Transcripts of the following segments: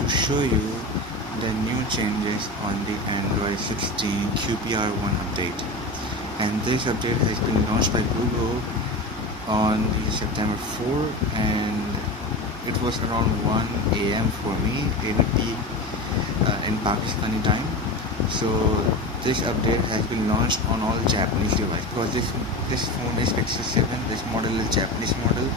to show you the new changes on the Android 16 qpr1 update, and this update has been launched by Google on the September 4, and it was around 1 a.m. for me, ADP in Pakistani time. So this update has been launched on all Japanese devices because this phone is Pixel 7. This model is Japanese model.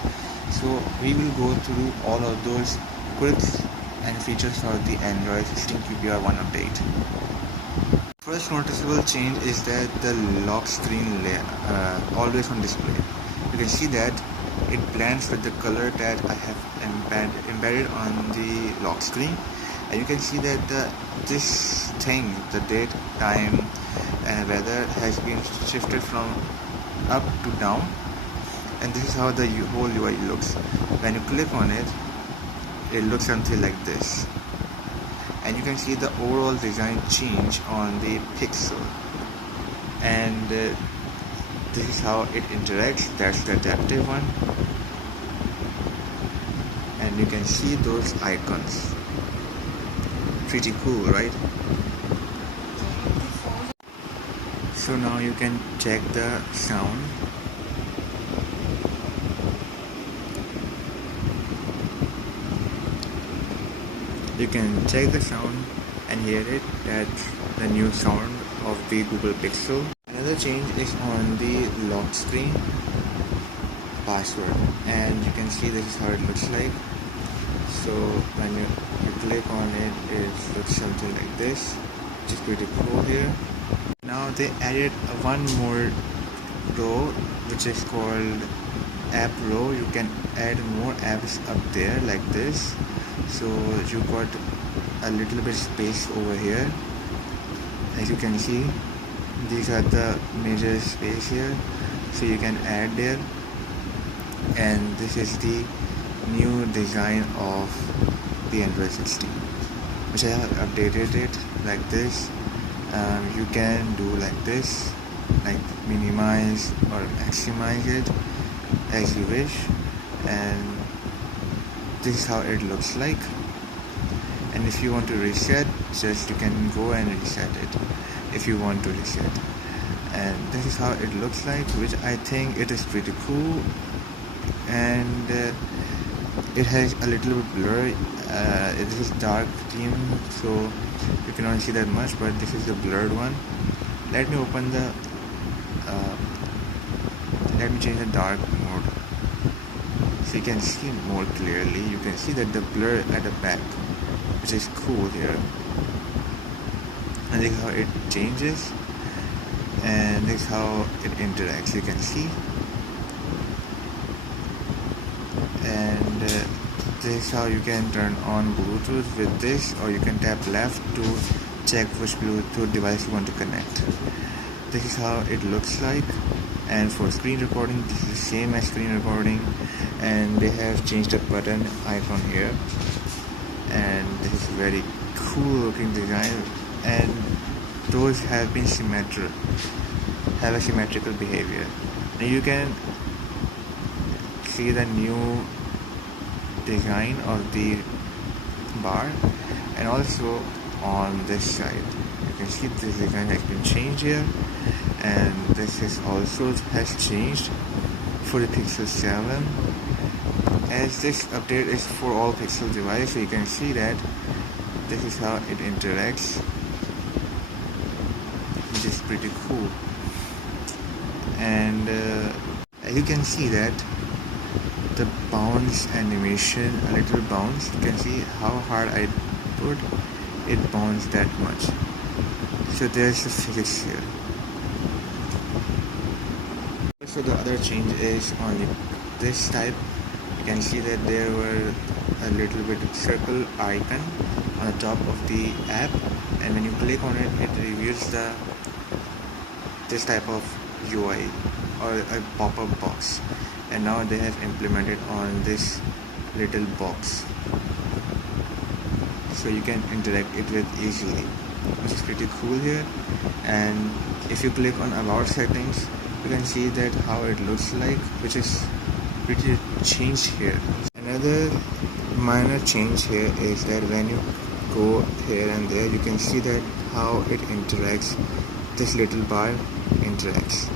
So we will go through all of those quirks and features for the Android 16 qpr1 update. First noticeable change is that the lock screen always on display. You can see that it blends with the color that I have embedded on the lock screen, and you can see that this thing, the date, time and weather, has been shifted from up to down, and this is how the whole UI looks. When you click on it, it looks something like this, and you can see the overall design change on the Pixel, and this is how it interacts. That's the adaptive one, and you can see those icons. Pretty cool, right? So now you can check the sound. You can check the sound and hear it. That's the new sound of the Google Pixel. Another change is on the lock screen password, and you can see this is how it looks like. So when you click on it, it looks something like this, which is pretty cool here. Now they added one more row, which is called app row. You can add more apps up there like this. So you got a little bit space over here. As you can see, these are the major space here, so you can add there. And this is the new design of the Android 16, which I have updated it like this. You can do like this, like minimize or maximize it as you wish, and this is how it looks like. And if you want to reset, just you can go and reset it if you want to reset. And this is how it looks like, which I think it is pretty cool. And it has a little bit blur. It is dark theme, so you cannot see that much, but this is the blurred one. Let me open the let me change the dark mode so you can see more clearly. You can see that the blur at the back, which is cool here, and this is how it changes, and this is how it interacts. You can see, and this is how you can turn on Bluetooth with this, or you can tap left to check which Bluetooth device you want to connect. This is how it looks like. And for screen recording, this is the same as screen recording, and they have changed the button icon here, and this is very cool looking design, and those have been have a symmetrical behavior. And you can see the new design of the bar, and also on this side you can see this design has been changed here, and this is also has changed for the Pixel 7, as this update is for all Pixel devices. So you can see that this is how it interacts, which is pretty cool. And you can see that the bounce animation, a little bounce, you can see how hard I put it, bounced that much. So there's the physics here. So the other change is on this type. You can see that there were a little bit of circle icon on the top of the app, and when you click on it, it reveals this type of UI or a pop-up box, and now they have implemented on this little box, so you can interact it with easily, which is pretty cool here. And if you click on about settings, you can see that how it looks like, which is pretty changed here. Another minor change here is that when you go here and there, you can see that how it interacts. This little bar interacts.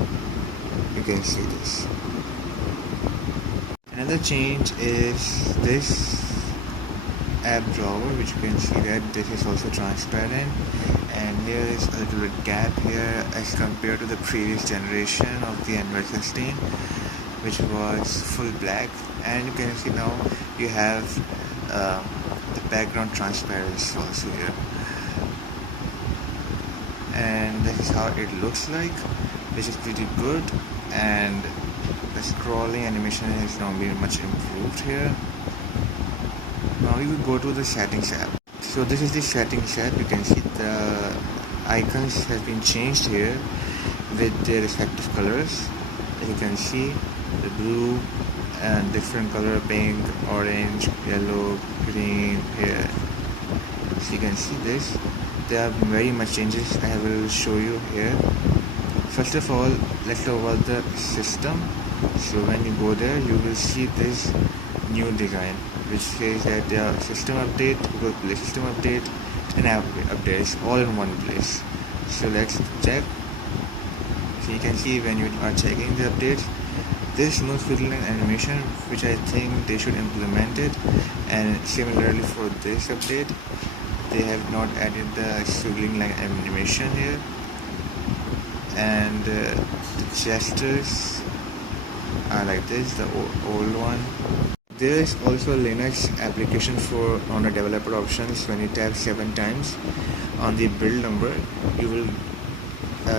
You can see this. Another change is this app drawer, which you can see that this is also transparent, and here is a little bit gap here as compared to the previous generation of the Android 16, which was full black. And you can see now you have the background transparency also here, and this is how it looks like, which is pretty good. And the scrolling animation has now been much improved here. Now we will go to the settings app. So this is the settings app. You can see the icons have been changed here with their respective colors. As you can see, the blue and different color, pink, orange, yellow, green here. So you can see this. There are very much changes I will show you here. First of all, let's talk about the system. So when you go there, you will see this new design, which says that there are system update, Google Play system update, and app updates all in one place. So let's check. So you can see when you are checking the updates, this no squiggling animation, which I think they should implement it. And similarly for this update, they have not added the squiggling line animation here. And the gestures are like this, the old one. There is also a Linux application for on the developer options. When you tap 7 times on the build number, you will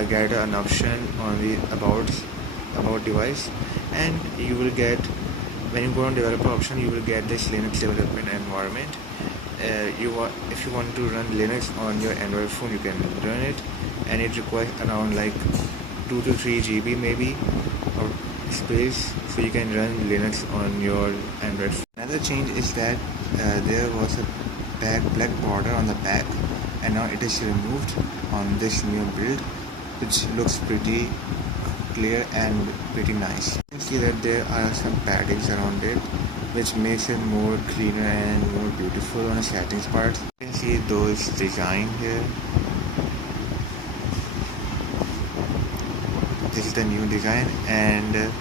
get an option on the about device, and you will get, when you go on developer option, you will get this Linux development environment. If you want to run Linux on your Android phone, you can run it, and it requires around like 2 to 3 GB maybe or space, so you can run Linux on your Android phone. Another change is that there was a black border on the back, and now it is removed on this new build, which looks pretty clear and pretty nice. You can see that there are some paddings around it, which makes it more cleaner and more beautiful on the settings part. You can see those design here. This is the new design, and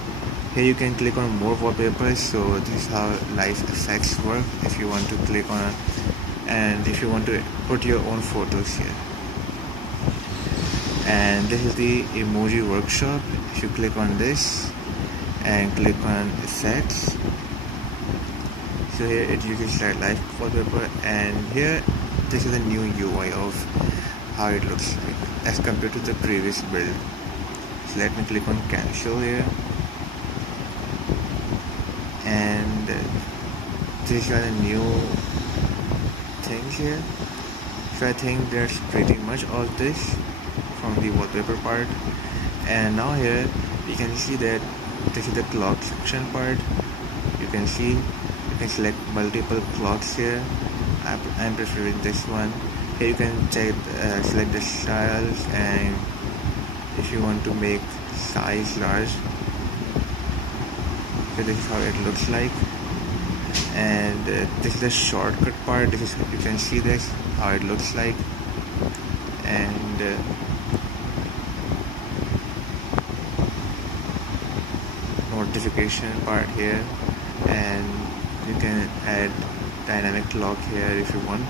here you can click on more wallpapers. So this is how live effects work. If you want to click on, and if you want to put your own photos here. And this is the emoji workshop. If you click on this and click on effects, so here it uses that live wallpaper, and here this is a new UI of how it looks like as compared to the previous build. So let me click on cancel here, and these are the new things here. So I think there's pretty much all this from the wallpaper part. And now here you can see that this is the clock section part. You can see you can select multiple clocks here. I'm preferring this one. Here you can select the styles, and if you want to make size large, so this is how it looks like. And this is the shortcut part. This is, you can see this how it looks like. And notification part here, and you can add dynamic clock here if you want.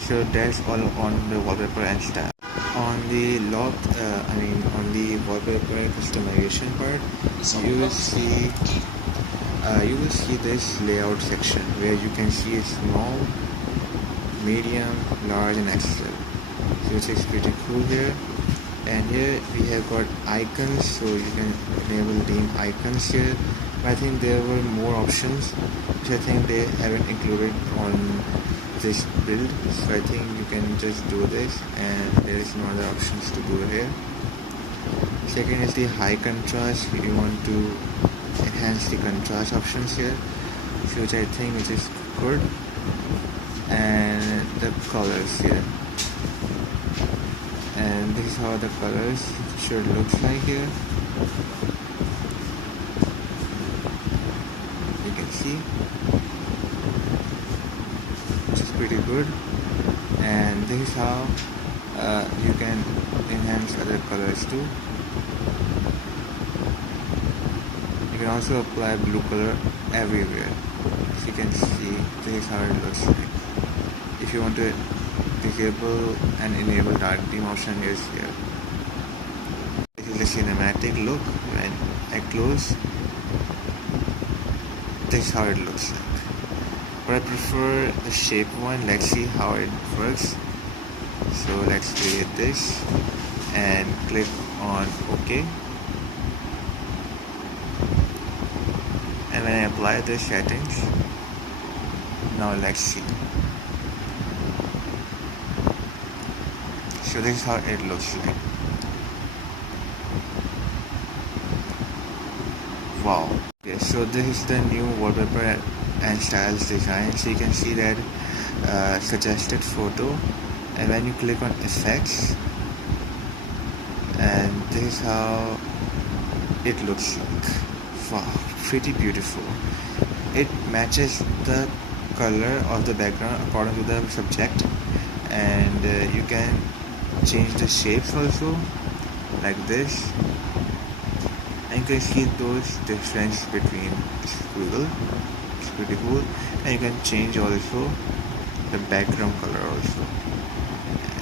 So that's all on the wallpaper and style. On the on the wallpaper customization part, you will see this layout section where you can see small, medium, large, and XL. So it is pretty cool here. And here we have got icons, so you can enable theme icons here. But I think there were more options which I think they haven't included on this build, so I think you can just do this, and there is no other options to do here. Second is the high contrast. You want to enhance the contrast options here, which I think is good. And the colors here, and this is how the colors should look like here. You can see Lexi, which is pretty good. And this is how you can enhance other colors too. You can also apply blue color everywhere. As you can see, this is how it looks like. If you want to disable and enable dark theme option is here. This is the cinematic look. When I close, this is how it looks like. But I prefer the shape one. Let's see how it works. So let's create this and click on OK. And when I apply the settings, now let's see. So this is how it looks like. Wow. Okay, so this is the new wallpaper and styles design. So you can see that suggested photo, and when you click on effects, and this is how it looks like. Wow, pretty beautiful. It matches the color of the background according to the subject, and you can change the shapes also, like this, and you can see those difference between squiggle. It's pretty cool. And you can change also the background color also,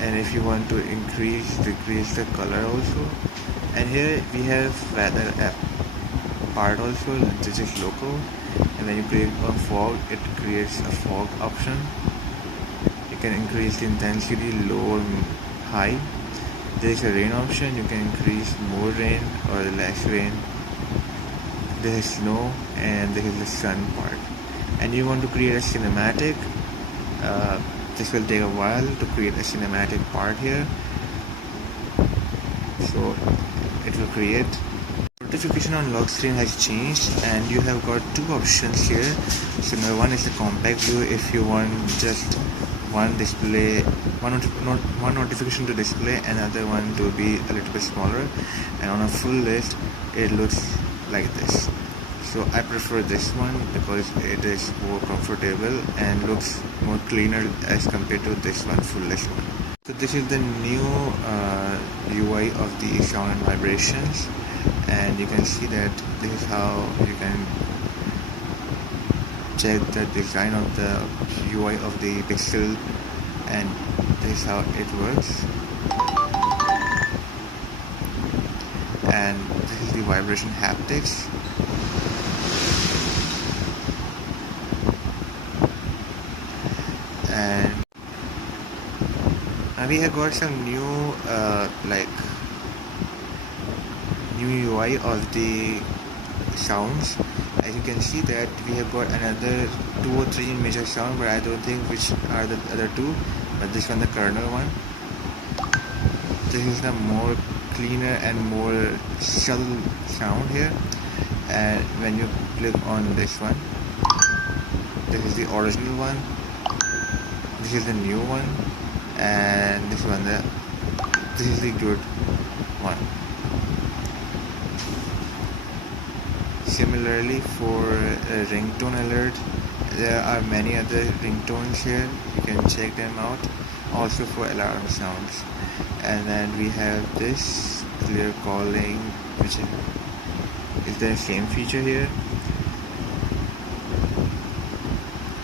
and if you want to decrease the color also. And here we have weather app part also. This is local, and when you click on fog, it creates a fog option. You can increase the intensity, low or high. There is a rain option. You can increase more rain or less rain. There is snow, and this is the sun part. And you want to create a cinematic. This will take a while to create a cinematic part here. So it will create. Notification on lock screen has changed, and you have got two options here. So number one is the compact view. If you want just one display, one notification to display, another one to be a little bit smaller, and on a full list it looks like this. So I prefer this one because it is more comfortable and looks more cleaner as compared to this one, full list one. So this is the new UI of the sound and vibrations, and you can see that this is how you can check the design of the UI of the pixel, and this is how it works. And this is the vibration haptics. And we have got some new new UI of the sounds. As you can see that we have got another 2 or 3 major sound, but I don't think which are the other two, but this one, the kernel one. This is the more cleaner and more subtle sound here. And when you click on this one, this is the original one, this is the new one, and this one, this is the good one. Similarly, for a ringtone alert, there are many other ringtones here. You can check them out. Also for alarm sounds. And then we have this clear calling, which is the same feature here.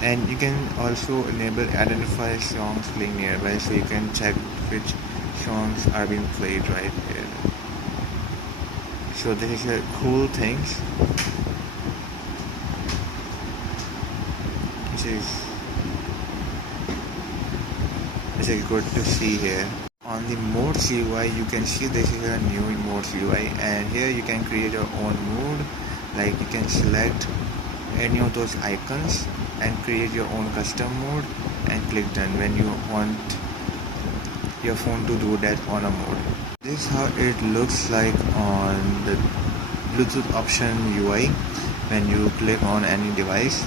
And you can also enable identify songs playing nearby, so you can check which songs are being played right here. So this is a cool thing, which is good to see here. On the modes UI, you can see this is a new modes UI, and here you can create your own mode. Like you can select any of those icons and create your own custom mode and click done when you want your phone to do that on a mode. This is how it looks like on the Bluetooth option UI when you click on any device.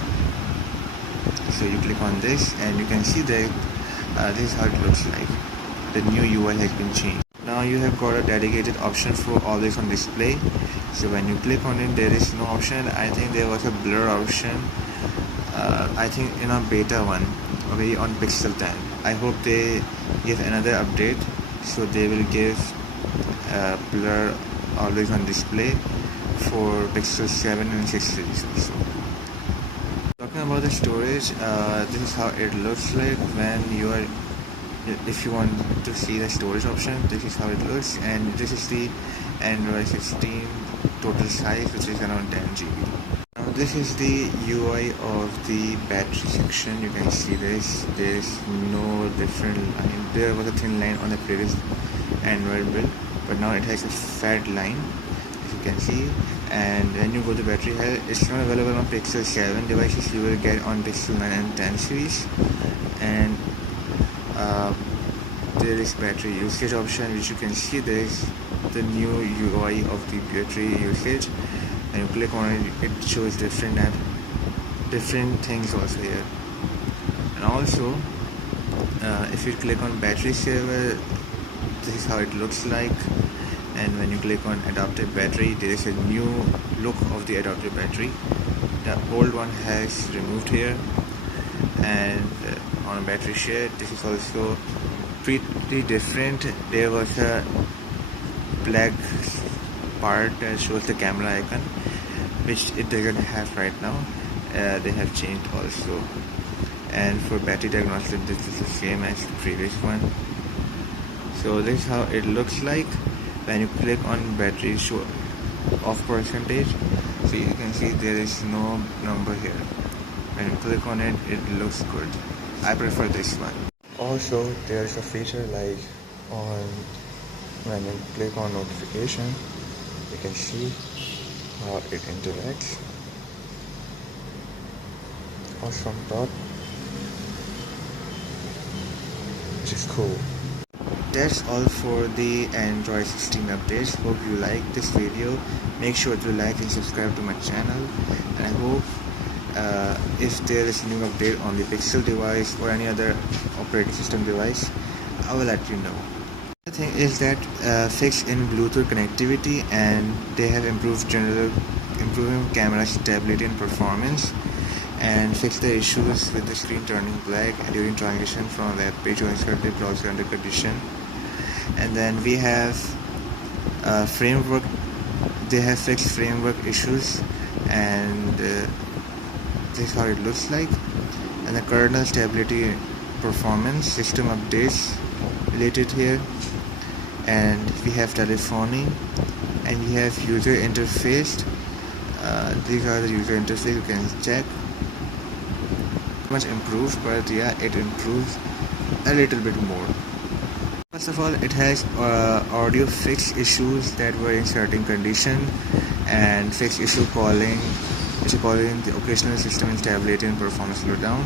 So you click on this and you can see that this is how it looks like. The new UI has been changed. Now you have got a dedicated option for always on display. So when you click on it, there is no option. I think there was a blur option I think in a beta one, okay, on Pixel 10. I hope they give another update, so they will give blur always on display for Pixel 7 and 6 series also. Talking about the storage, this is how it looks like when you are, if you want to see the storage option, this is how it looks, and this is the Android 16 total size, which is around 10 GB. Now this is the UI of the battery section. You can see this. There is no different line. There was a thin line on the previous Android build, but now it has a fat line, as you can see. And when you go to battery health, it's not available on Pixel 7 devices. You will get on Pixel 9 and 10 series. And there is battery usage option, which you can see. There is the new UI of the battery usage. And you click on it, it shows different things also here. And also, if you click on battery saver, this is how it looks like. And when you click on adaptive battery, there is a new look of the adaptive battery. The old one has removed here. And on battery share, this is also pretty different. There was a black part that shows the camera icon, which it doesn't have right now. They have changed also. And for battery diagnostic, this is the same as the previous one. So this is how it looks like when you click on battery show off percentage. So you can see there is no number here. When you click on it, it looks good. I prefer this one. Also, there's a feature like when you click on notification, you can see how it interacts. Also from top, which is cool. That's all for the Android 16 updates. Hope you like this video. Make sure to like and subscribe to my channel. And I hope if there is a new update on the Pixel device or any other operating system device, I will let you know. The thing is that fix in Bluetooth connectivity, and they have improving camera stability and performance, and fix the issues with the screen turning black during transition from a web page to insert the browser under condition. And then we have framework. They have fixed framework issues, and this is how it looks like. And the kernel stability, performance, system updates related here. And we have telephony, and we have user interface. These are the user interface. You can check. Much improved, but yeah, it improves a little bit more. First of all, it has audio fix issues that were in certain condition, and fix issue calling the occasional system instability and performance slowdown.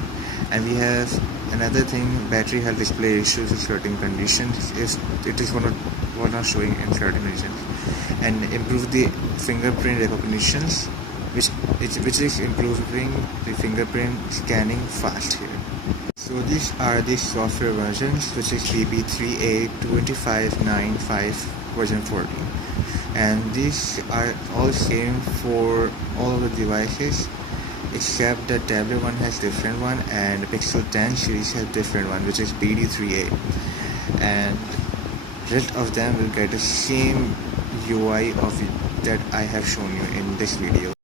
And we have another thing, battery health display issues in certain conditions if it is not showing in certain regions. And improve the fingerprint recognitions, which is improving the fingerprint scanning fast here. So these are the software versions, which is BB3A 2595 version 14. And these are all same for all of the devices, except the tablet one has different one, and the Pixel 10 series has different one, which is BD3A. And rest of them will get the same UI of it that I have shown you in this video.